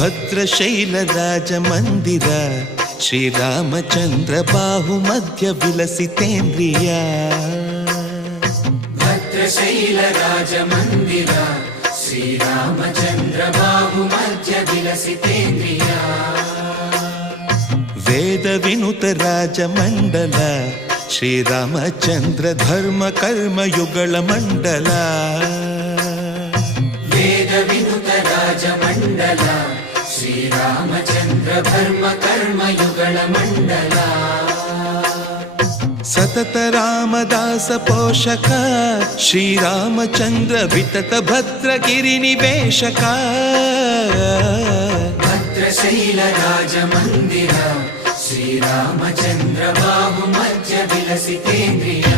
ಭದ್ರಶೈಲ ರಾಜ ಮಂದಿರ ಶ್ರೀರಾಮಚಂದ್ರ ಬಾಹು ಮಧ್ಯ ವಿಲಸಿತೇಂದ್ರಿಯ ಭದ್ರಶೈಲ ರಾಜ ಮಂದಿರ ಶ್ರೀರಾಮಚಂದ್ರ ಬಾಹು ಮಧ್ಯ ವಿಲಸಿತೇಂದ್ರಿಯ ವೇದ ವಿನುತ ರಾಜ ಮಂಡಲ ಶ್ರೀರಾಮಚಂದ್ರ ಧರ್ಮ ಕರ್ಮಯುಗಳ ಮಂಡಲ ವೇದ ವಿನುತ ರಾಜ ಮಂಡಲ ಶ್ರೀರಾಮಚಂದ್ರ ಧರ್ಮ ಕರ್ಮಯುಗಳ ಮಂಡಲ ಸತತ ರಾಮದಾಸ ಪೋಷಕ ಶ್ರೀರಾಮಚಂದ್ರ ವಿತತ ಭದ್ರಗಿರಿ ನಿವೇಶಕ ಭದ್ರಶೈಲ ರಾಜ ಮಂದಿರ ಶ್ರೀರಾಮಚಂದ್ರ ಬಾಹು ಮಧ್ಯ ವಿಲಸಿತೇಂದ್ರಿಯ